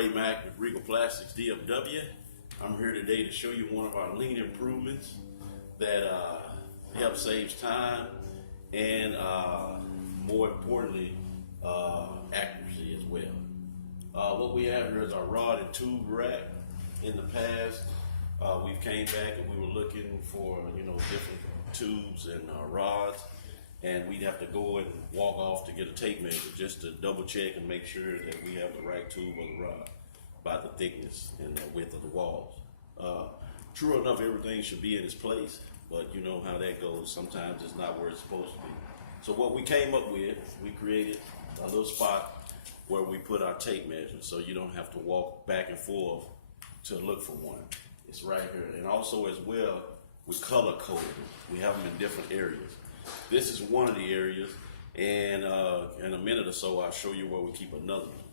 Ray Mack with Regal Plastics DFW. I'm here today to show you one of our lean improvements that helps saves time and more importantly accuracy as well. What we have here is our rod and tube rack. In the past, we came back and we were looking for different tubes and rods, and we'd have to go and walk off to get a tape measure just to double check and make sure that we have the right tube or the rod by the thickness and the width of the walls. True enough, everything should be in its place, but you know how that goes. Sometimes it's not where it's supposed to be. So what we came up with, we created a little spot where we put our tape measure so you don't have to walk back and forth to look for one. It's right here. And also as well, we color coded it. We have them in different areas. This is one of the areas, and in a minute or so I'll show you where we keep another one.